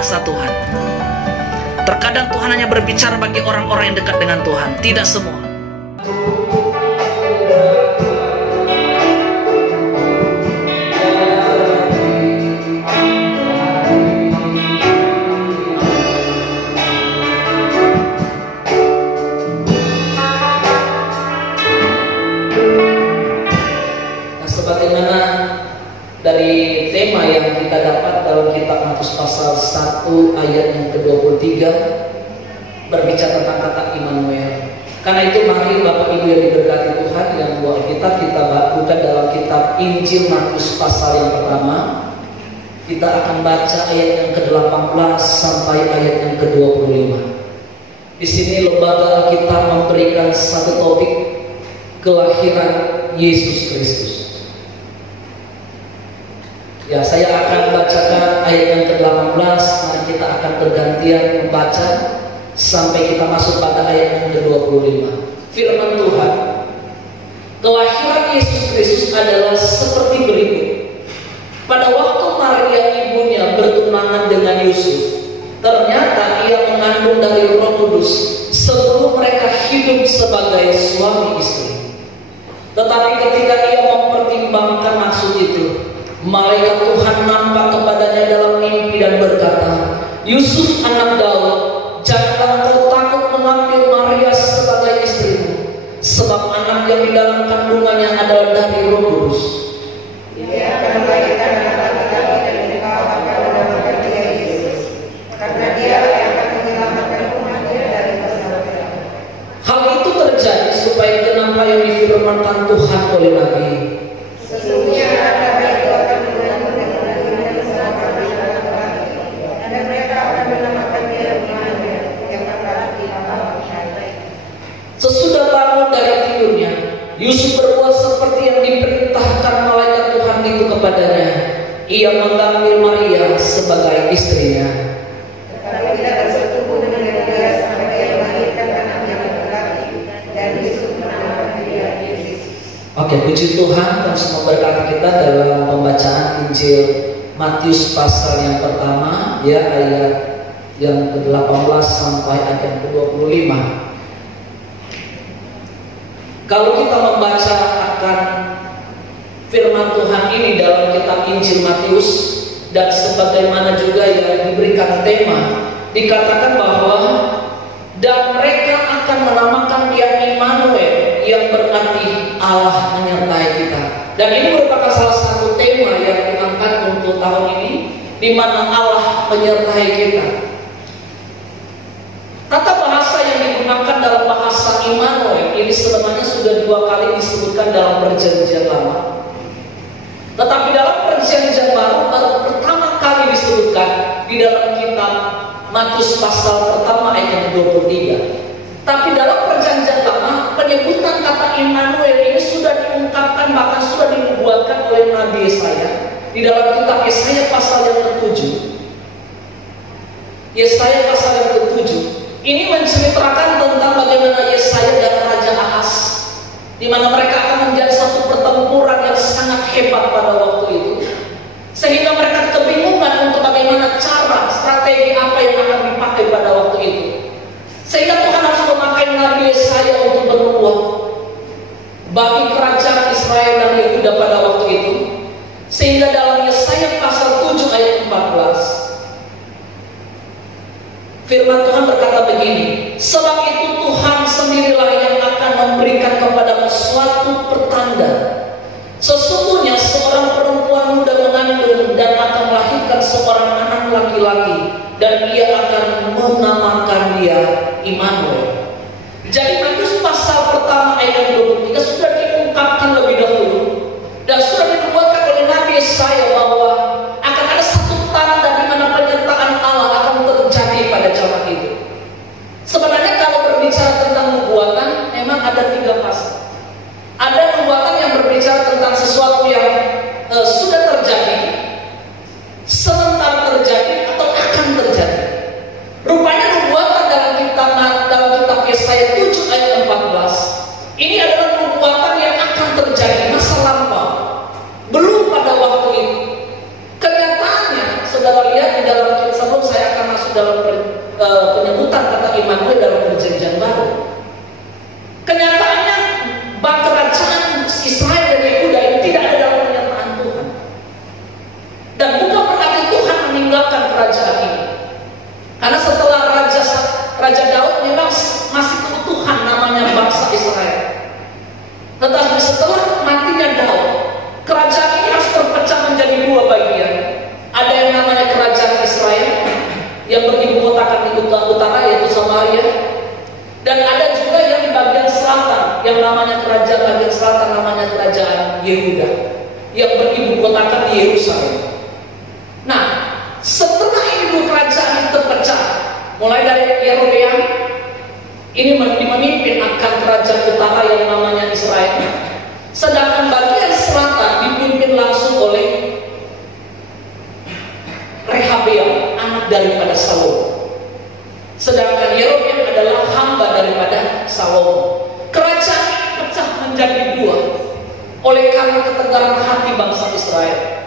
bahasa Tuhan. Terkadang Tuhan hanya berbicara bagi orang-orang yang dekat dengan Tuhan, tidak semua. Sebagaimana dari tema yang kita dapat dalam kitab Matius pasal 1 ayat yang ke-23 berbicara tentang kata Immanuel. Karena itu mari Bapak Ibu yang diberkati Tuhan, yang buat kita buka dalam kitab Injil Matius pasal yang pertama. Kita akan baca ayat yang ke-18 sampai ayat yang ke-25. Di sini lembaga Alkitab memberikan satu topik, kelahiran Yesus Kristus. Ya, saya akan bacakan ayat yang ke-18. Mari kita akan bergantian membaca sampai kita masuk pada ayat yang ke-25. Firman Tuhan, kelahiran Yesus Kristus adalah seperti berikut. Pada waktu Maria ibunya bertunangan dengan Yusuf, ternyata ia mengandung dari Roh Kudus sebelum mereka hidup sebagai suami istri. Tetapi ketika ia mempertimbangkan maksud itu, malaikat Tuhan nampak kepadanya dalam mimpi dan berkata, Yusuf anak Daud, janganlah engkau takut mengambil Maria sebagai istrimu, sebab anak yang di dalam kandungannya adalah dari Roh Kudus. Dia akan melahirkan anak laki-laki dan engkau akan menamakan dia Yesus, karena dia yang akan menyelamatkan umatnya dari dosa mereka. Hal itu terjadi supaya genap apa yang difirmankan Tuhan oleh Nabi. Sesungguhnya anak itu akan mengandung dan bersama dengan dan mereka akan menamakan dia Immanuel, yang berarti Allah bersama. Sesudah bangun dari tidurnya, Yusuf berbuat seperti yang diperintahkan malaikat Tuhan itu kepadanya. Ia mengambil Maria sebagai istrinya. Tetapi tidak bersetubuh dengan dia sampai ia melahirkan anaknya laki-laki, dan Yusuf menamakan dia Yesus. Oke, puji Tuhan dan semua berkati kita dalam pembacaan Injil Matius pasal yang pertama, ya, ayat yang ke-18 sampai ayat yang ke-25. Kalau kita membaca akan firman Tuhan ini dalam kitab Injil Matius, dan sebagaimana juga yang diberikan tema, dikatakan bahwa dan mereka akan menamakan dia Immanuel, yang berarti Allah menyertai kita. Dan ini merupakan salah satu tema yang diangkat untuk tahun ini, di mana Allah menyertai kita. Kata bahasa yang digunakan dalam bahasa Immanuel ini sebenarnya sudah 2 kali disebutkan dalam Perjanjian Lama. Tetapi dalam Perjanjian Baru baru pertama kali disebutkan di dalam kitab Matius pasal pertama ayat 23. Tapi dalam Perjanjian Lama penyebutan kata Immanuel ini sudah diungkapkan, bahkan sudah dinubuatkan oleh Nabi Yesaya di dalam kitab Yesaya pasal yang ke-7. Yesaya pasal yang ke-7 ini menceritakan tentang bagaimana Yesaya dan Raja Ahaz, di mana mereka akan menjadi satu pertempuran yang sangat hebat pada waktu itu, sehingga mereka kebingungan untuk bagaimana cara, strategi apa yang akan dipakai pada waktu itu, sehingga Tuhan harus memakai Nabi Yesaya untuk bernubuat bagi kerajaan Israel dan Yehuda pada waktu itu. Sehingga dalam Yesaya pasal 7 ayat 14 firman Tuhan berkata begini, sebab itu Tuhan sendirilah yang akan memberikan kepadamu suatu pertanda. Sesungguhnya seorang perempuan muda mengandung dan akan melahirkan seorang anak laki-laki, dan ia akan menamakan dia Immanuel. Jadi Matius pasal pertama ayat 23 sudah diungkapkan lebih dahulu, dan sudah dibuatkan oleh Nabi Yesaya bahwa akan ada satu tanda di mana penyertaan Allah akan terjadi pada zaman itu. Sebenarnya kalau berbicara tentang nubuatan, memang ada 3 fase. Ada nubuatan yang berbicara tentang sesuatu yang sudah terjadi, sebentar terjadi, atau akan terjadi. Rupanya nubuatan dalam kitab Yesaya 7 ayat 14 ini adalah nubuatan yang akan terjadi masa lampau, belum pada waktu itu. Kenyataannya, saudara lihat di dalam sebelum saya akan penyebutan kata Immanuel dalam Perjanjian Baru. Kenyataannya kerajaan Israel dan Yehuda ini tidak ada dalam pernyataan Tuhan. Dan bukan berarti Tuhan meninggalkan kerajaan ini. Karena setelah Raja Daud memang masih keutuhan namanya bangsa Israel. Tetapi setelah matinya Daud, kerajaan ini harus terpecah menjadi dua bagian. Ada yang namanya kerajaan Israel yang beribukotakan di utara yaitu Samaria, dan ada juga yang di bagian selatan yang namanya kerajaan bagian selatan namanya kerajaan Yehuda yang beribukotakan di Yerusalem. Nah, setelah ini dua kerajaan itu terpecah, mulai dari Yerobeam ini memimpin akan kerajaan utara yang namanya Israel, sedangkan bagian selatan dipimpin langsung oleh Rehabeam, anak daripada Salomo. Sedangkan Yerobeam adalah hamba daripada Salomo. Kerajaan ini pecah menjadi dua oleh karena ketegaran hati bangsa Israel.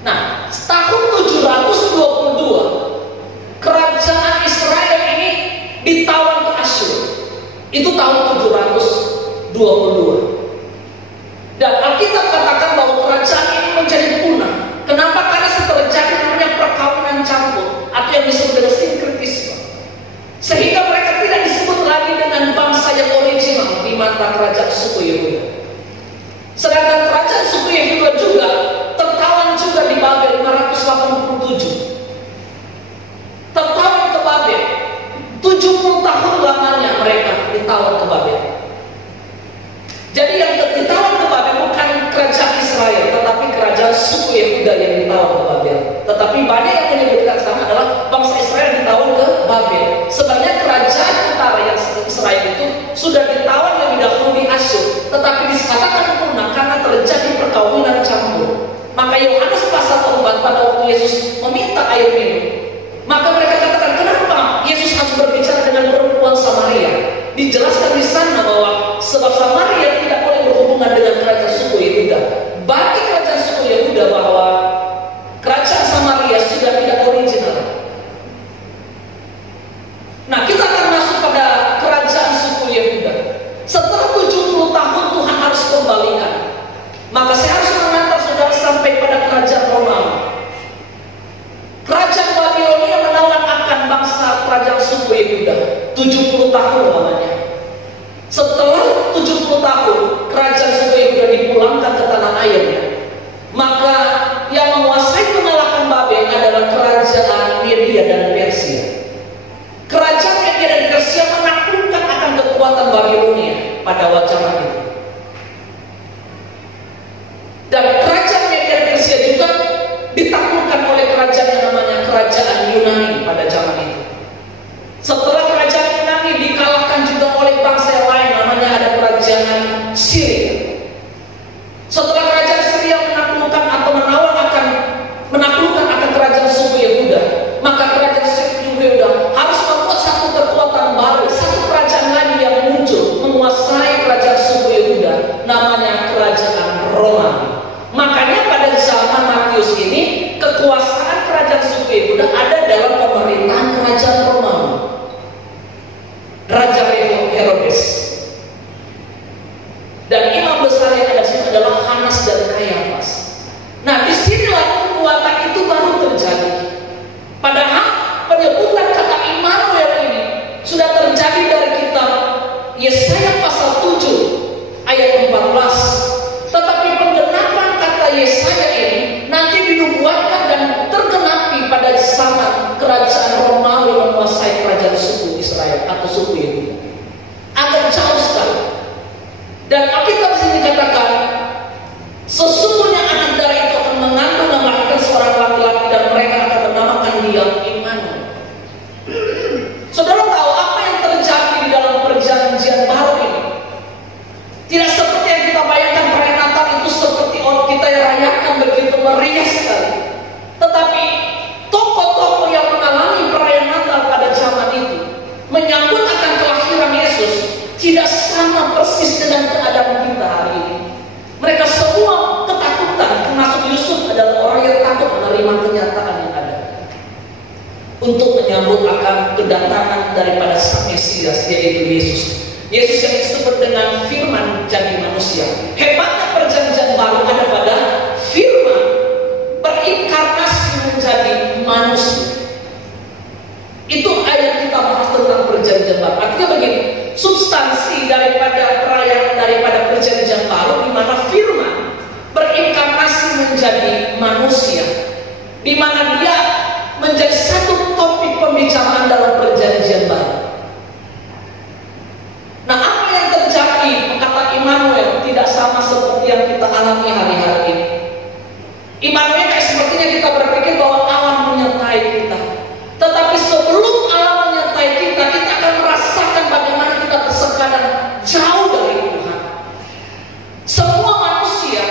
Nah, tahun 722 kerajaan Israel ini ditawan ke Asyur. Itu tahun 722. Dan Alkitab katakan bahwa kerajaan ini menjadi punah. Kenapa? Karena terjadi namanya perkawinan campur atau yang disebut dengan sinkretisme. Sehingga mereka tidak disebut lagi dengan bangsa yang original di mata kerajaan suku Yehuda. Sedangkan kerajaan suku Yehuda juga tertawan juga di Babel 587. Tertawan ke Babel 70 tahun lamanya mereka ditawan ke Babel. Jadi yang ditawan ke Babel bukan kerajaan Israel, tetapi kerajaan suku Yehuda yang ditawan ke Babel. Tetapi banyak yang menyebutkan sekarang adalah bangsa Israel ditawan ke Babel. Sebenarnya kerajaan utara yang Israel itu sudah ditawan lebih dahulu di Asyur, tetapi dikatakan punah karena terjadi perkawinan campur. Maka Yohanes pasal 4 pada waktu Yesus meminta air minum, maka mereka katakan, kenapa Yesus harus berbicara dengan perempuan Samaria? Dijelaskan di sana bahwa sebab Samaria tidak boleh berhubungan dengan kerajaan suku Yehuda. Bagi kerajaan suku Yehuda bahwa kerajaan Samaria sudah tidak original. Nah, kita akan masuk pada kerajaan suku Yehuda. Setelah 70 tahun Tuhan harus kembalikan. Maka saya harus mengantar saudara sampai pada kerajaan Romawi. Kerajaan Babilonia menawan akan bangsa kerajaan suku Yehuda 70 tahun lamanya. Setelah 70 tahun kerajaan suku Yehuda dipulangkan ke tanah airnya, maka yang menguasai pengalahkan Babel adalah kerajaan Media dan Persia. Kerajaan Media dan Persia menaklukkan akan kekuatan Babilonia pada zaman itu. Dan kerajaan Media dan Persia juga ditaklukkan oleh kerajaan yang namanya kerajaan Yunani pada zaman itu. Setelah kerajaan Yunani dikalahkan juga oleh bangsa yang lain, namanya ada kerajaan Syria. Setelah kerajaan Syria menaklukkan atau menaklukkan akan kerajaan suku Yehuda, maka kerajaan suku Yehuda harus membuat satu kekuatan baru, satu kerajaan lagi yang muncul menguasai kerajaan suku Yehuda, namanya kerajaan Romawi. Makanya pada zaman Matius ini kekuasaan kerajaan suku Yehuda ada dalam pemerintahan kerajaan Romawi. Raja Herodes. Dan imam besar yang ada di sini adalah Hanas dan Kayafas. Nah, disinilah kekuatan itu baru terjadi. Padahal penyebutan kata Immanuel ini sudah terjadi dari kitab Yesaya pasal 7 ayat 14. Tetapi penggenapan kata Yesaya ini nanti dinubuatkan dan tergenapi pada zaman kerajaan Romawi menguasai kerajaan suku Israel atau suku Yehuda. Agak jauh sekali. Dan Alkitab sini dikatakan sesungguhnya daripada Sang Mesias, yaitu Yesus. Yesus yang disebut dengan firman jadi manusia. Hebatnya perjanjian baru ada pada firman berinkarnasi menjadi manusia. Itu ayat kita bahas tentang perjanjian baru. Artinya begini, substansi daripada perayaan daripada perjanjian baru di mana firman berinkarnasi menjadi manusia, di mana dia menjadi satu topik pembicaraan dalam perjanjian baru. Nah, apa yang terjadi kata Immanuel tidak sama seperti yang kita alami hari-hari ini. Immanuel kayak sepertinya kita berpikir bahwa Allah menyertai kita. Tetapi sebelum Allah menyertai kita, kita akan merasakan bagaimana kita tersekadang jauh dari Tuhan. Semua manusia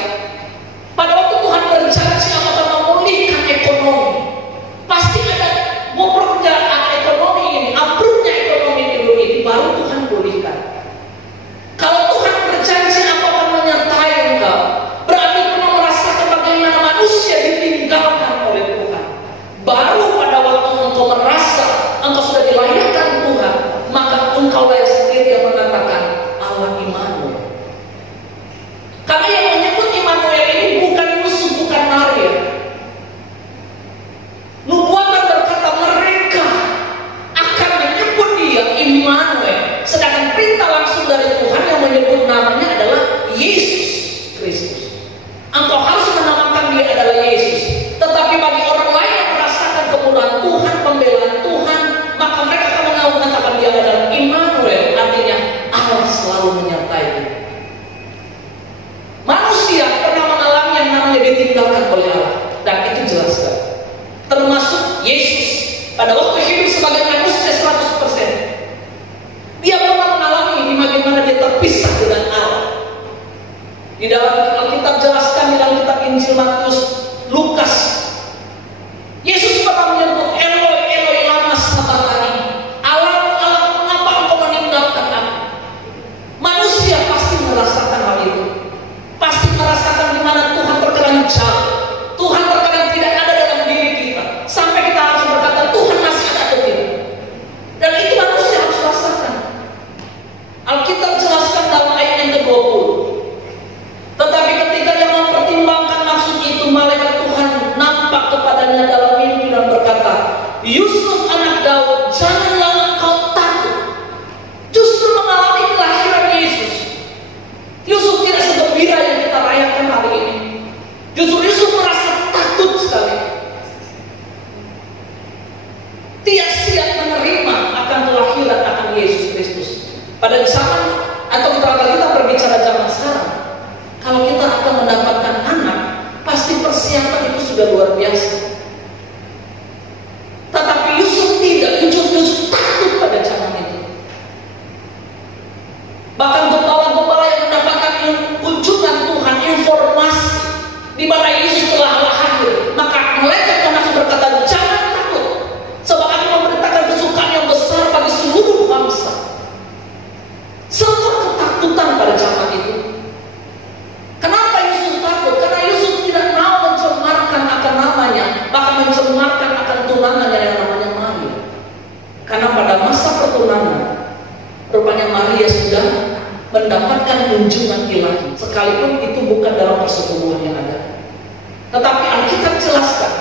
pada waktu Tuhan berjanji akan memulihkan ekonomi, pasti ada bobroknya ekonomi ini, ambruknya ekonomi ini, baru Tuhan pulihkan. Kalau Tuhan berjanji akan menyertai engkau, berarti pernah merasakan bagaimana manusia ditinggalkan oleh Tuhan. Baru pada waktu engkau merasa engkau sudah dilayakkan Tuhan, maka engkau sendiri yang mengatakan Allah Immanuel. Karena yang menyebut Immanuel ini bukan Yusuf, bukan Maria. Nubuatan berkata mereka akan menyebut dia Immanuel, sedangkan perintah langsung dari Tuhan yang menyebut namanya adalah Yesus Kristus. Engkau harus menamakan dia adalah Yesus. Tetapi bagi orang lain yang merasakan kemurahan Tuhan, pembelaan Tuhan, maka mereka akan mengatakan dia adalah Immanuel, artinya Allah selalu menyertai dia. Manusia pernah mengalami yang namanya ditinggalkan oleh Allah, dan itu jelas sekali. Termasuk Yesus pada waktu hidup sebagai manusia 100%. Dia pernah mengalami bagaimana dia terpisah dengan Allah. Di dalam Alkitab jelaskan, di dalam kitab Injil Matius, Lukas, Yesus pernah menyebut Eloi, Eloi lama sabachthani, Allah, Allah, mengapa engkau meninggalkan aku? Manusia pasti merasakan hal itu, pasti merasakan di mana Tuhan terkadang jauh, Tuhan terkadang tidak ada dalam diri kita, sampai kita harus berkata Tuhan masih ada atau tidak. Dan itu manusia harus rasakan. Alkitab jelaskan dalam ayat yang ke-20. Tetapi ketika dia mempertimbangkan maksud itu, malaikat Tuhan nampak kepadanya dalam mimpi dan berkata, Yusuf anak Daud, janganlah engkau takut. Justru mengalami kelahiran Yesus, Yusuf tidak segembira yang kita rayakan hari ini. Justru Yusuf merasa takut sekali. Tidak siap menerima akan kelahiran akan Yesus Kristus. Pada zaman, atau kita berbicara zaman sekarang, kalau kita akan mendapatkan anak, pasti persiapan itu sudah luar biasa. Tetapi Yusuf tidak, Yusuf takut pada zaman itu. Bahkan gembala-gembala yang mendapatkan kunjungan Tuhan, informasi di mana Yesus telah lahir, maka malaikat langsung berkata, jangan takut, sebab aku memberitakan kesukaan yang besar bagi seluruh bangsa. Semua ketakutan pada zaman itu. Kenapa Yusuf takut? Karena Yusuf tidak mau mencemarkan akan namanya, bahkan mencemarkan akan tunangannya yang namanya Maria. Karena pada masa pertunangan, rupanya Maria sudah mendapatkan kunjungan ilahi, sekalipun itu bukan dalam persetubuhan yang ada. Tetapi Alkitab jelaskan,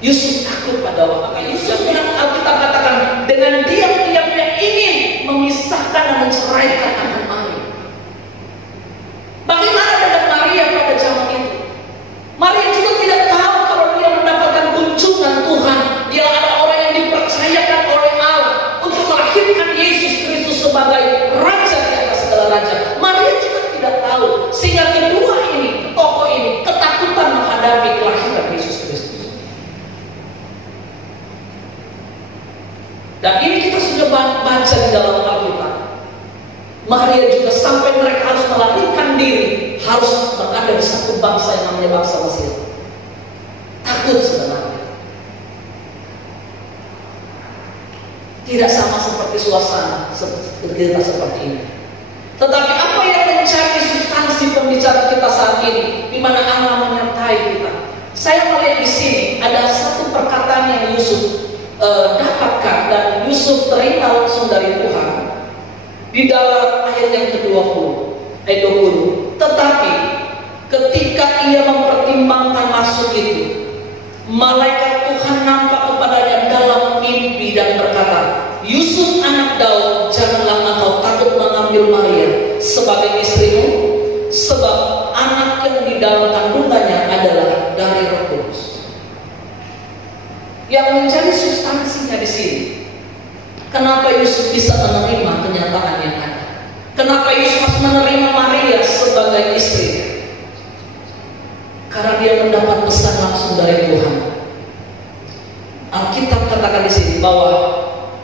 Yusuf takut pada waktu Yusuf yang Alkitab katakan dengan diam-diam dia ingin memisahkan dan menceraikan anak Maria. Bagaimana dengan Maria pada zaman itu? Maria juga tidak tahu kalau dia mendapatkan kunjungan Tuhan. Dia ada orang yang dipercayakan oleh Allah untuk melahirkan Yesus Kristus sebagai Raja di atas segala raja. Maria juga tidak tahu, sehingga kedua ini, tokoh ini ketakutan menghadapi kelahiran Yesus Kristus. Dan ini kita sudah baca di dalam Alkitab. Maria juga sampai mereka harus melarikan diri, harus berada di satu bangsa yang namanya bangsa Mesir. Takut sebenarnya. Tidak sama seperti suasana kita seperti ini. Tetapi apa yang menjadi substansi pembicaraan kita saat ini, di mana Allah menyertai kita? Saya melihat di sini ada satu perkataan yang Yusuf dapatkan, dan Yusuf Yusuf terima langsung dari Tuhan di dalam ayat yang ke-20, ayat 20. Tetapi ketika ia mempertimbangkan maksud itu, malaikat Tuhan nampak kepadanya dalam mimpi dan berkata, Yusuf anak Daud, janganlah engkau takut mengambil Maria sebagai istrimu, sebab anak yang di dalam kandungannya adalah dari Roh Kudus. Yang menjadi substansinya di sini, kenapa Yusuf bisa menerima kenyataan yang ada? Kenapa Yusuf menerima Maria sebagai istrinya? Karena dia mendapat pesan langsung dari Tuhan. Alkitab katakan di sini bahwa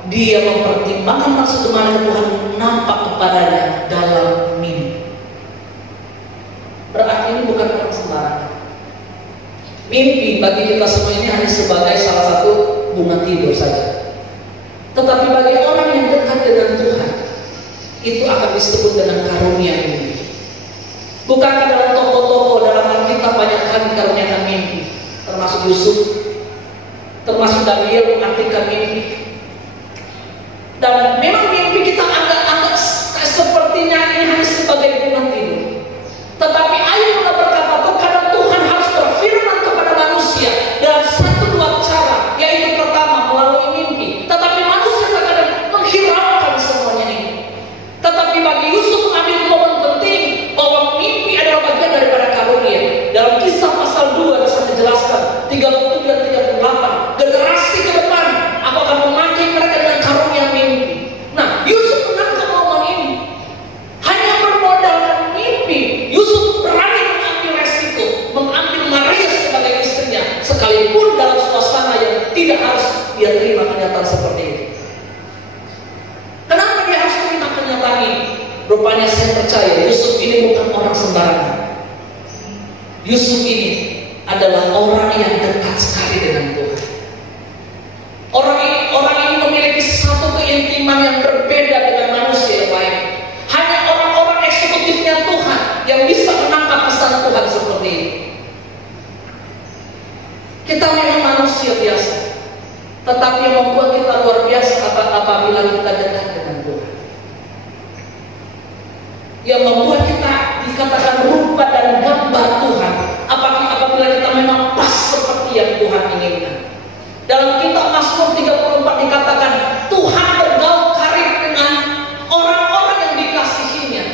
dia mempertimbangkan maksud kemana Tuhan nampak kepadanya dalam mimpi. Berarti ini bukan orang sembarangan. Mimpi bagi kita semua ini hanya sebagai salah satu bunga tidur saja. Tetapi bagi orang yang dekat dengan Tuhan, itu akan disebut dengan karunia mimpi. Bukankah dalam tokoh-tokoh dalam Alkitab banyak kali dikaruniakan mimpi, termasuk Yusuf, termasuk Daniel mengartikan mimpi. Dan memang mimpi kita anggap sepertinya ini hanya sebagai bunga tidur. Tetapi Ayub berkata, terkadang Tuhan harus berfirman kepada manusia dalam satu dua cara, yaitu pertama melalui mimpi. Tetapi manusia terkadang menghiraukan semuanya ini. Tetapi bagi Yusuf mengambil momen penting bahwa mimpi adalah bagian daripada karunia. Dalam Kisah pasal 2 bisa dijelaskan 37 dan 38, generasi ke depan aku akan memakai mereka dengan karunia mimpi. Nah, Yusuf menangkap momen ini. Hanya bermodalkan mimpi, Yusuf berani mengambil resiko, mengambil Maria sebagai istrinya, sekalipun dalam suasana yang tidak harus dia terima kenyataan seperti ini. Kenapa dia harus terima kenyataan ini? Rupanya saya percaya Yusuf ini bukan orang sembarangan. Yusuf ini adalah orang yang dekat sekali dengan Tuhan. Orang ini memiliki satu keintiman yang berbeda dengan manusia yang lain. Hanya orang-orang eksekutifnya Tuhan yang bisa menangkap pesan Tuhan seperti ini. Kita memang manusia biasa, tetapi yang membuat kita luar biasa apabila kita dekat dengan Tuhan. Yang membuat kita dikatakan rupa dan gambar Tuhan apabila kita memang pas seperti yang Tuhan inginkan. Dalam kitab Mazmur 34 dikatakan Tuhan bergaul karib dengan orang-orang yang dikasihinya.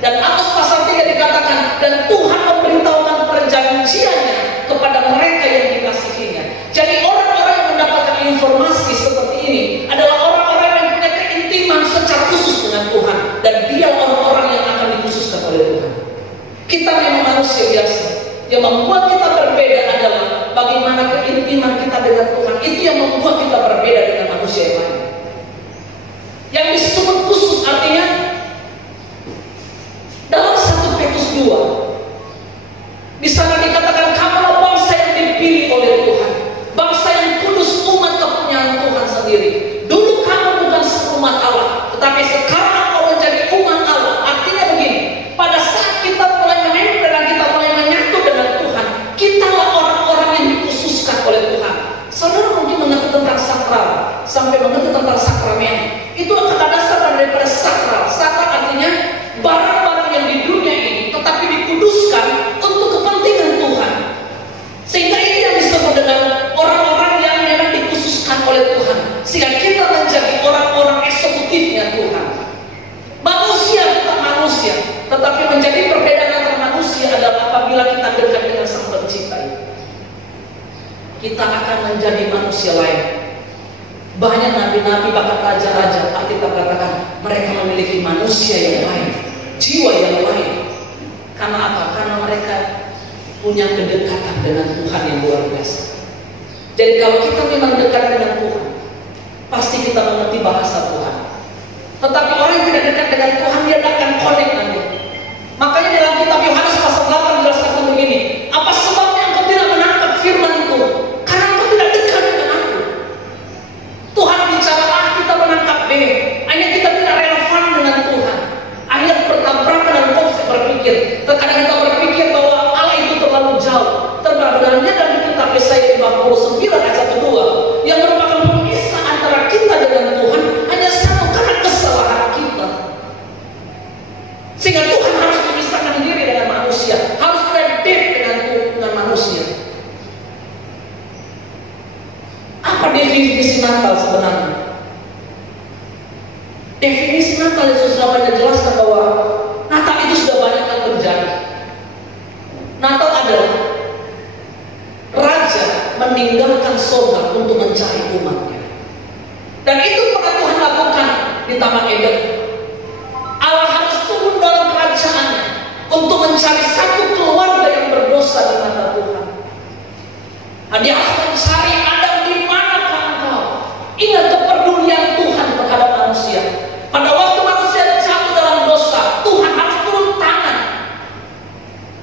Dan Amos pasal 3 dikatakan dan Tuhan memberitahukan perjanjiannya kepada mereka yang dikasihinya. Jadi orang-orang yang mendapatkan informasi seperti ini adalah orang-orang yang punya keintiman secara khusus dengan Tuhan. Dan dia orang-orang yang akan dikhususkan oleh Tuhan. Kita memang manusia biasa. Yang membuat kita berbeda adalah bagaimana keintiman kita dengan Tuhan. Itu yang membuat kita berbeda dengan manusia yang lain. Yang disebut khusus artinya dalam 1 Petrus 2 di sana dikatakan kamulah bangsa yang dipilih oleh Tuhan, bangsa yang kudus, umat kepunyaan Tuhan sendiri. Dulu kamu bukan seumat Allah, tetapi sekarang kamu menjadi umat Allah. Artinya begini, pada saat kita mulai menempel dan kita mulai menyatu dengan Tuhan, kitalah orang-orang yang dikhususkan oleh Tuhan. Saudara mungkin mengerti tentang sakral, sampai mengerti tentang sakramen. Itu kata dasar daripada sakral. Sakral artinya barang-barang yang di dunia ini tetapi dikuduskan untuk kepentingan Tuhan. Sehingga ini yang disebut dengan orang-orang yang memang dikhususkan oleh Tuhan. Sehingga kita menjadi orang-orang eksekutifnya Tuhan. Manusia bukan manusia, tetapi menjadi perbedaan antara manusia adalah apabila kita dekat dengan Sang Pencipta itu. Kita akan menjadi manusia lain. Banyak nabi-nabi bahkan raja-raja, Alkitab katakan mereka memiliki manusia yang lain, jiwa yang lain. Karena apa? Karena mereka punya kedekatan dengan Tuhan yang luar biasa. Jadi kalau kita memang dekat dengan Tuhan, pasti kita mengerti bahasa Tuhan. Tetapi orang yang tidak dekat dengan Tuhan, dia tidak akan connect nanti. Makanya dalam kitab Yohanes pasal 8 dijelaskan begini, apa sebabnya engkau tidak menangkap firman-Ku? Karena engkau tidak dekat dengan Aku. Tuhan bicara A, kita menangkap B. Akhirnya kita tidak relevan dengan Tuhan. Akhirnya bertabrakan dan konsep berpikir. Terkadang kita berpikir bahwa Allah itu terlalu jauh. Terbenarnya dalam kitab Yesaya 59 ayat 1-2 yang merupakan pemisah antara kita dengan Tuhan Definisi Natal Yesus sudah banyak jelaskan bahwa Natal itu sudah banyak yang terjadi. Natal adalah Raja meninggalkan surga untuk mencari umatnya. Dan itu pernah Tuhan lakukan di Taman Eden. Allah harus turun dalam kerajaannya untuk mencari satu keluarga yang berdosa di mata Tuhan. Nah, dia harus mencari Adam, di manakah engkau? Ingat kepedulian Tuhan terhadap manusia. Pada waktu manusia jatuh dalam dosa, Tuhan harus turun tangan.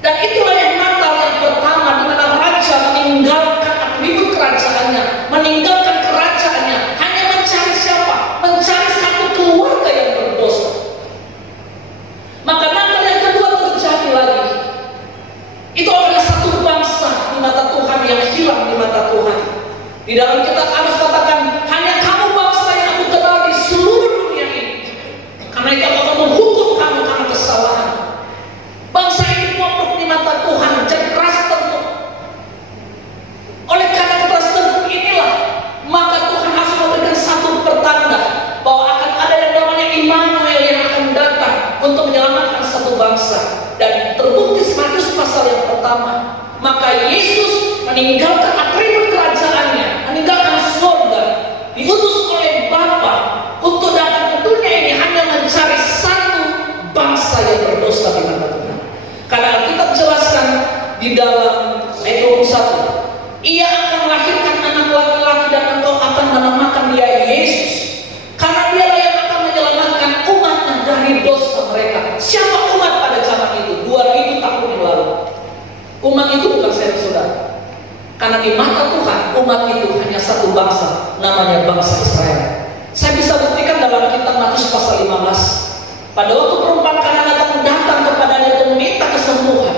Dan itulah yang Natal yang pertama, di mana Raja meninggalkan atribut kerajaannya, meninggalkan kerajaannya, hanya mencari siapa? Mencari satu keluarga yang berdosa. Maka Natal yang kedua terjadi lagi. Itu adalah satu bangsa di mata Tuhan yang hilang di mata Tuhan. Di dalam kitab Amos katakan, hanya kamu bangsa yang aku kenal di seluruh dunia ini. Karena itu aku akan menghukum kamu karena kesalahan. Bangsa ini bobrok di mata Tuhan, jadi keras tengkuk. Oleh karena keras tengkuk inilah, maka Tuhan harus memberikan satu pertanda bahwa akan ada yang namanya Immanuel yang akan datang untuk menyelamatkan satu bangsa. Dan terbukti Matius pasal yang pertama, maka Yesus meninggalkan atribut kerajaannya, meninggalkan surga, diutus oleh Bapa untuk datang ke dunia ini hanya mencari satu bangsa yang berdosa di mata Tuhan. Karena kita jelaskan di dalam ayat 21, ia akan melahirkan anak laki-laki dan engkau akan menamakan dia Yesus, karena dialah yang akan menyelamatkan umatnya dari dosa mereka. Siapa umat pada zaman itu? 2000 tahun yang lalu. Umat itu bukan saya saudara. Karena di mata Tuhan, umat itu hanya satu bangsa, namanya bangsa Israel. Saya bisa buktikan dalam kitab Matius pasal 15. Pada waktu perempuan Kanaan datang kepadanya untuk meminta kesembuhan,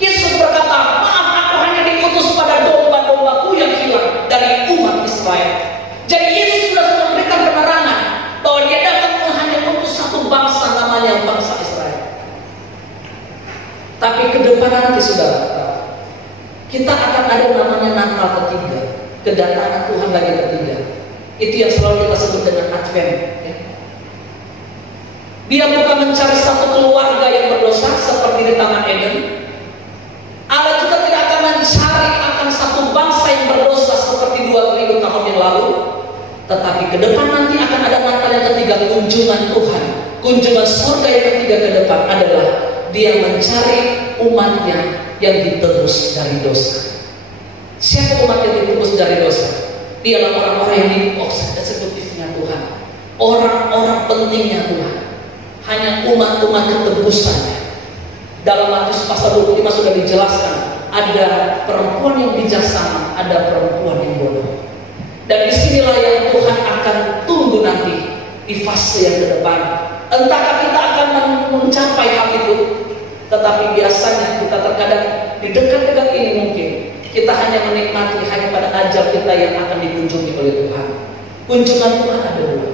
Yesus berkata, maaf, aku hanya diutus pada domba-dombaku yang hilang dari umat Israel. Jadi Yesus sudah memberikan penerangan bahwa dia datang hanya untuk satu bangsa, namanya bangsa Israel. Tapi ke depan nanti saudara, kita akan ada namanya Natal ketiga, kedatangan Tuhan lagi ketiga. Itu yang selalu kita sebut dengan Advent. Dia bukan mencari satu keluarga yang berdosa seperti di Taman Eden. Allah juga tidak akan mencari akan satu bangsa yang berdosa seperti 2000 tahun yang lalu. Tetapi ke depan nanti akan ada Natal yang ketiga, kunjungan Tuhan. Kunjungan surga yang ketiga ke depan adalah dia mencari umatnya yang ditebus dari dosa. Siapa umat yang ditebus dari dosa? Dialah orang-orang yang dimaksud eksekutifnya Tuhan, orang-orang pentingnya Tuhan, hanya umat-umat ketebusannya. Dalam Matius pasal 25 sudah dijelaskan, ada perempuan yang bijaksana, ada perempuan yang bodoh. Dan disinilah yang Tuhan akan tunggu nanti di fase yang ke depan. Entahkah kita akan mencapai hal itu, tetapi biasanya kita terkadang di dekat-dekat ini mungkin kita hanya menikmati hanya pada ajal kita yang akan dikunjungi oleh Tuhan. Kunjungan Tuhan ada dua.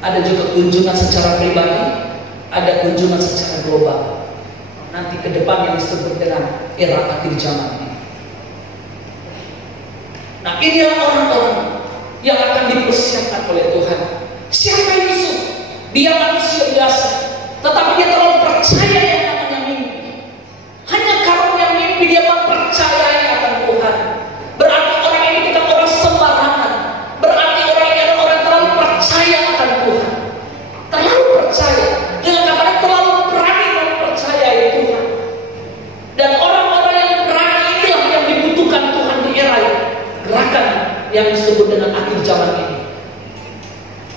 Ada juga kunjungan secara pribadi, ada kunjungan secara global. Nanti ke depan yang disebut dengan era akhir zaman ini. Nah, inilah orang-orang yang akan dipersiapkan oleh Tuhan. Siapa Yusuf? Dia manusia biasa, tetapi dia terlalu percaya yang namanya mimpi. Hanya karena mimpi dia mempercayai akan Tuhan. Berarti orang ini bukan orang sembarangan. Berarti orang ini adalah orang terlalu percaya akan Tuhan. Terlalu percaya. Dengan kata terlalu berani mempercayai Tuhan. Dan orang-orang yang berani inilah yang dibutuhkan Tuhan di era gerakan yang disebut dengan akhir zaman ini.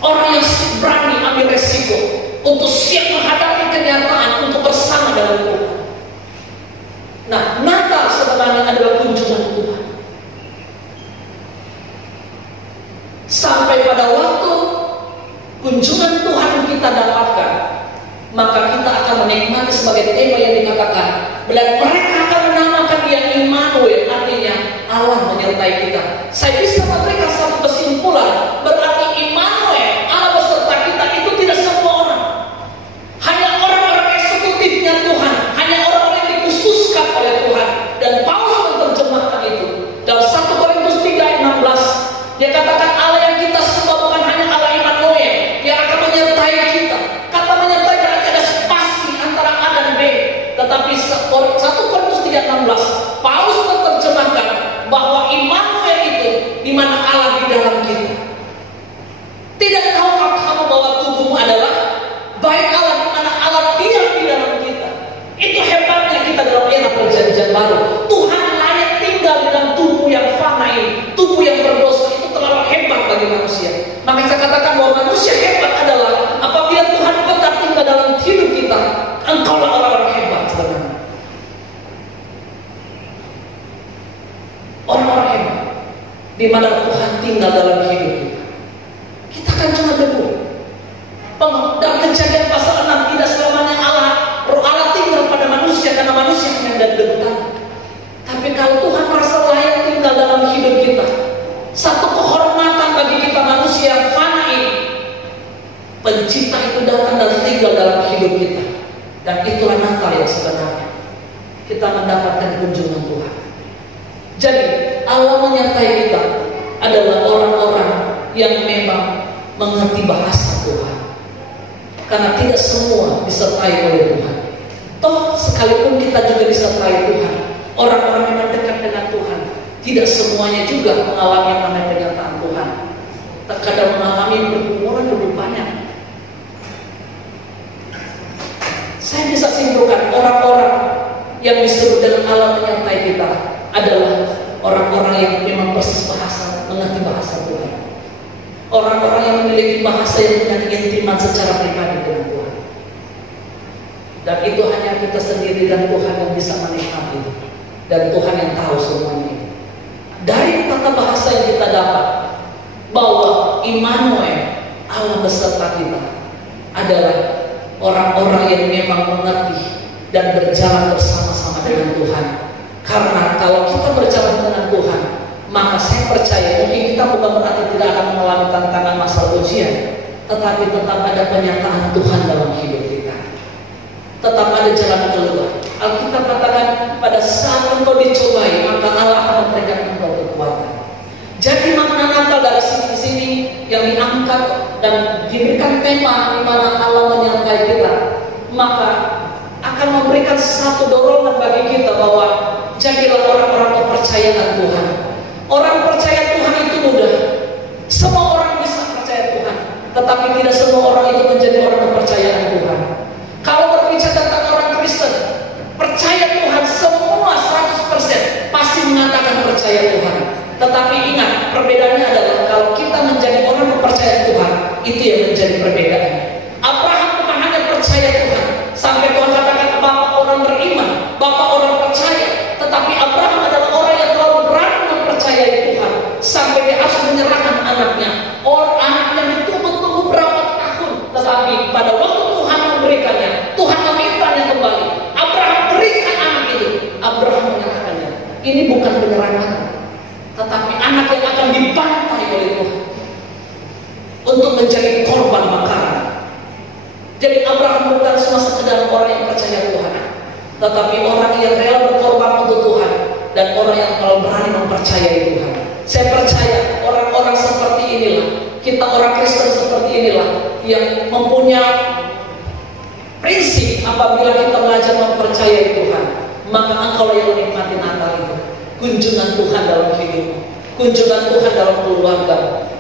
Orang yang berani ambil resiko untuk siap menghadapi kenyataan untuk bersama dengan Tuhan. Nah, Natal sebenarnya adalah kunjungan Tuhan. Sampai pada waktu kunjungan Tuhan kita dapatkan, maka kita akan menikmati sebagai tema yang dikatakan, dan mereka akan menamakan dia Immanuel, artinya Allah menyertai kita. Saya bisa memberikan satu kesimpulan, berarti Immanuel, Allah beserta kita, itu tidak semua orang. Hanya orang-orang eksekutifnya Tuhan, hanya orang-orang yang dikhususkan oleh Tuhan. Dan Paulus menerjemahkan itu dalam 1 Korintus 3:16. Dia katakan Allah yang kita sembah bukan hanya Allah Immanuel, perjanjian baru. Tuhan layak tinggal dalam tubuh yang fana ini, tubuh yang berdosa. Itu terlalu hebat bagi manusia. Maka saya katakan bahwa manusia hebat adalah apabila Tuhan tetap tinggal dalam hidup kita. Engkaulah orang-orang hebat sebenarnya. Orang-orang hebat di mana Tuhan tinggal dalam hidup kita. Kita kan cuma debu. Dan Kejadian pasal 6, tidak selamanya Roh Allah tinggal pada manusia karena manusia hanya debu. Tapi kalau Tuhan merasa layak tinggal dalam hidup kita, satu kehormatan bagi kita manusia yang fana ini, Pencipta itu datang dan tinggal dalam hidup kita. Dan itulah Natal yang sebenarnya. Kita mendapatkan kunjungan Tuhan. Jadi Allah menyertai kita adalah orang-orang yang memang mengerti bahasa Tuhan. Karena tidak semua disertai oleh Tuhan. Toh sekalipun kita juga disertai Tuhan, orang-orang yang dekat dengan Tuhan tidak semuanya juga mengalami yang namanya penyertaan Tuhan. Terkadang mengalami pergumulan lebih banyak. Saya bisa simpulkan orang-orang yang disebut dengan Allah menyertai kita adalah orang-orang yang memang persis bahasa, mengerti bahasa Tuhan. Orang-orang yang memiliki bahasa yang punya keintiman secara pribadi dengan Tuhan. Dan itu hanya kita sendiri dan Tuhan yang bisa menikmati. Dan Tuhan yang tahu semuanya. Dari tata bahasa yang kita dapat bahwa Immanuel, Allah beserta kita, adalah orang-orang yang memang mengerti dan berjalan bersama-sama dengan Tuhan. Karena kalau kita berjalan dengan Tuhan, maka saya percaya mungkin kita bukan berarti tidak akan mengalami tantangan masalah ujian, tetapi tetap ada penyertaan Tuhan dalam hidup kita. Tetap ada jalan keluar. Alkitab katakan pada saat engkau dicobai, maka Allah akan memberikan engkau kekuatan. Jadi makna Natal dari sini yang diangkat dan diberikan tema di mana Allah menyertai kita, maka akan memberikan satu dorongan bagi kita bahwa jadilah orang-orang kepercayaan Tuhan. Orang percaya Tuhan itu mudah. Semua orang bisa percaya Tuhan, tetapi tidak semua orang itu menjadi orang kepercayaan Tuhan. Kalau berbicara tentang orang Kristen, percaya Tuhan semua 100% pasti mengatakan percaya Tuhan. Tetapi ingat, perbedaannya adalah kalau kita menjadi orang kepercayaan Tuhan, itu yang menjadi perbedaan. Abraham bukan hanya percaya Tuhan, sampai Tuhan katakan Bapak orang beriman, Bapak orang percaya. Tetapi Abraham adalah orang yang terlalu berani mempercayai Tuhan sampai dia harus menyerahkan anaknya. Anaknya ditunggu-tunggu berapa tahun, tetapi pada waktu Tuhan memberikannya, Tuhan memintanya kembali. Abraham berikan anak itu, Abraham menyerahkannya. Ini bukan penyerangan, tetapi anak yang akan dibantai oleh Tuhan untuk menjadi korban bakaran. Jadi Abraham bukan cuma sekedar orang yang percaya Tuhan, tetapi orang yang rela berkorban untuk Tuhan dan orang yang terlalu berani mempercayai Tuhan. Saya percaya orang-orang seperti inilah, kita orang Kristen seperti inilah yang mempunyai prinsip apabila kita belajar mempercayai Tuhan, maka engkau yang menikmati Natal itu. Kunjungan Tuhan dalam hidupmu, kunjungan Tuhan dalam keluarga.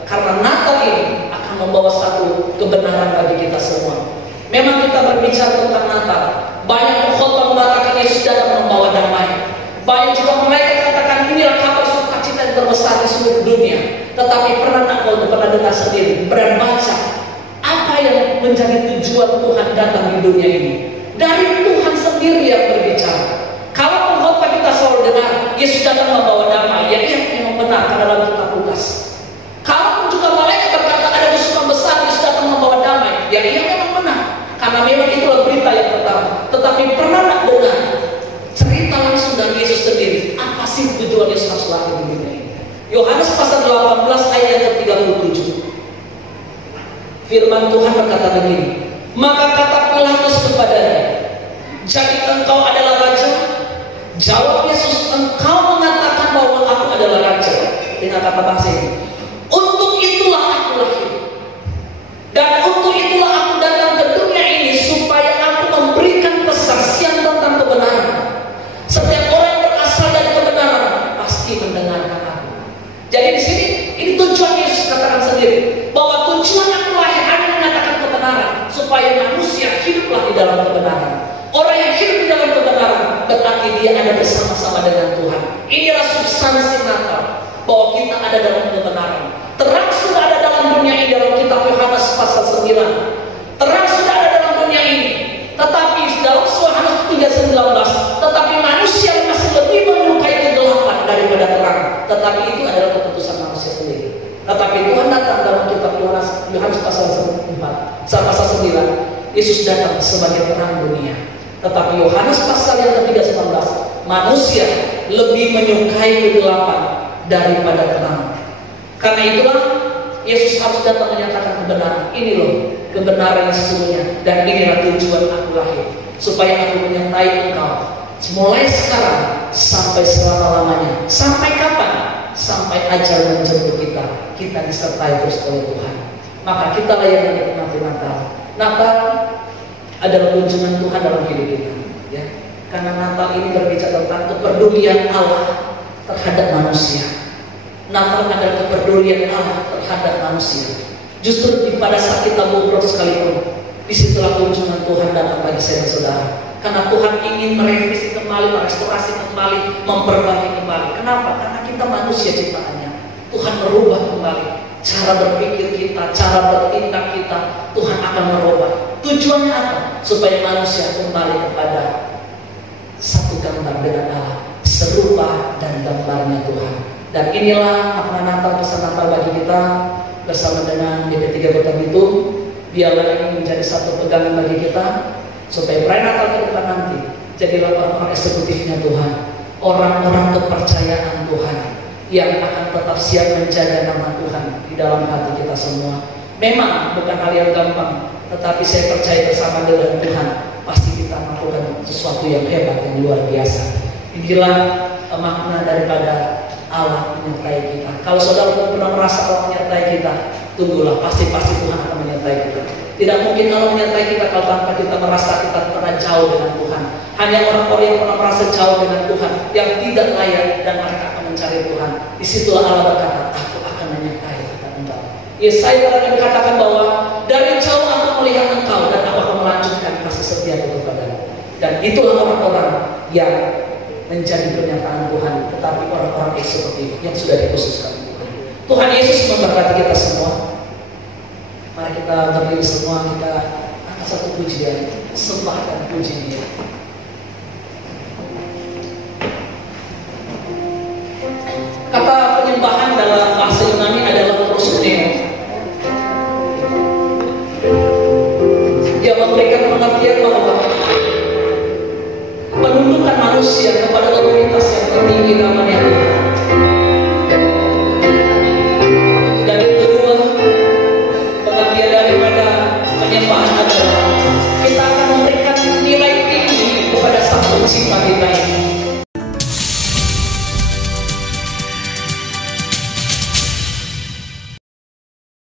Karena Natal ini akan membawa satu kebenaran bagi kita semua. Memang kita berbicara tentang Natal, banyak pengkhotbah mengatakan Yesus datang membawa damai. Banyak juga mereka katakan inilah kabar sukacita yang terbesar di seluruh dunia. Tetapi pernah dengar sendiri, pernah baca apa yang menjadi tujuan Tuhan datang di dunia ini? Dari Tuhan sendiri yang berbicara. Kalau pengkhotbah kita selalu dengar Yesus datang membawa damai, ya iya memang benar karena dalam kitab Lukas. Kalau juga malaikat berkata ada musuh besar Yesus datang membawa damai, ya iya memang benar karena memang itulah berita yang pertama. Tetapi pernah tak dengar cerita langsung dari Yesus sendiri, apa sih tujuan Yesus harus lakukan di dunia ini? Yohanes pasal 18 ayat yang ke-37. Firman Tuhan berkata begini, maka kata Pilatus kepadanya, jadi engkau adalah raja? Jawab Yesus, engkau mengatakan bahwa aku adalah raja. Dengan kata bahasa ini, untuk itulah aku lahir, dan untuk itulah aku datang ke dunia ini, supaya aku memberikan kesaksian tentang kebenaran. Setiap orang yang berasal dari kebenaran pasti mendengarkan aku. Jadi di sini ini tujuan Yesus katakan sendiri, bahwa tujuan aku lahir hanya menyatakan kebenaran, supaya manusia hiduplah di dalam kebenaran. Orang yang hidup di dalam kebenaran berarti dia ada bersama-sama dengan Tuhan. Inilah substansi Natal, bahwa kita ada dalam kebenaran. Terang sudah ada dalam dunia ini dalam kitab Yohanes pasal 9. Terang sudah ada dalam dunia ini, tetapi dalam Yohanes 3:19, tetapi manusia masih lebih menyukai kegelapan daripada terang. Tetapi itu adalah keputusan manusia sendiri. Tetapi Tuhan datang dalam kitab Yohanes pasal 4, pasal 9. Yesus datang sebagai terang dunia. Tetapi Yohanes pasal yang ketiga 19, manusia lebih menyukai kegelapan daripada terang. Karena itulah Yesus harus datang menyatakan kebenaran. Ini loh kebenaran yang sesungguhnya, dan inilah tujuan aku lahir, supaya aku menyertai engkau mulai sekarang sampai selama-lamanya. Sampai kapan? Sampai ajal menjemput kita. Kita disertai terus oleh Tuhan. Maka kita layak menikmati Natal. Natal adalah kunjungan Tuhan dalam hidup kita, ya. Karena Natal ini berbicara tentang kepedulian Allah terhadap manusia. Natal adalah kepedulian Allah terhadap manusia. Justru pada saat kita bobrok sekalipun, disitulah kunjungan Tuhan datang bagi saya dan saudara. Karena Tuhan ingin merevisi kembali, merestorasi kembali, memperbaiki kembali. Kenapa? Karena kita manusia ciptaannya. Tuhan merubah kembali cara berpikir kita, cara bertindak kita. Tuhan akan merubah. Tujuannya apa? Supaya manusia kembali kepada satu gambar dengan Allah, serupa dan gambarnya Tuhan. Dan inilah makna Natal, pesan Natal bagi kita bersama dengan DP3 Kota Bitung. Biarlah ini menjadi satu pegangan bagi kita, supaya perayaan Natal ke depan nanti jadilah orang-orang eksekutifnya Tuhan, orang-orang kepercayaan Tuhan yang akan tetap siap menjaga nama Tuhan di dalam hati kita semua. Memang bukan hal yang gampang, tetapi saya percaya bersama dengan Tuhan pasti kita melakukan sesuatu yang hebat, yang luar biasa. Inilah makna daripada Allah menyertai kita. Kalau saudara pernah merasa Allah menyertai kita, tunggulah, pasti Tuhan akan menyertai kita. Tidak mungkin Allah menyertai kita kalau tanpa kita merasa kita pernah jauh dengan Tuhan. Hanya orang-orang yang pernah merasa jauh dengan Tuhan, yang tidak layak dan mereka akan mencari Tuhan. Disitulah Allah berkata, aku akan menyertai engkau. Yesaya akan dikatakan bahwa dari jauh aku melihat engkau dan aku akan melanjutkan kasih setiaku kepadamu. Dan itulah orang-orang yang menjadi pernyataan Tuhan, tetapi orang-orang eksekutif yang sudah dikhususkan Tuhan. Tuhan Yesus memberkati kita semua. Mari kita berdiri semua, kita angkat satu pujian, sembah dan puji Dia. Kata penyembahan dalam bahasa Yunani adalah proskuneo, yang memberikan pengertian bahwa menundukkan manusia kepada otoritas yang tertinggi namanya Tuhan. Dan yang kedua, pengertian daripada penyembahan adalah kita akan memberikan nilai tinggi kepada Sang Pencipta kita ini.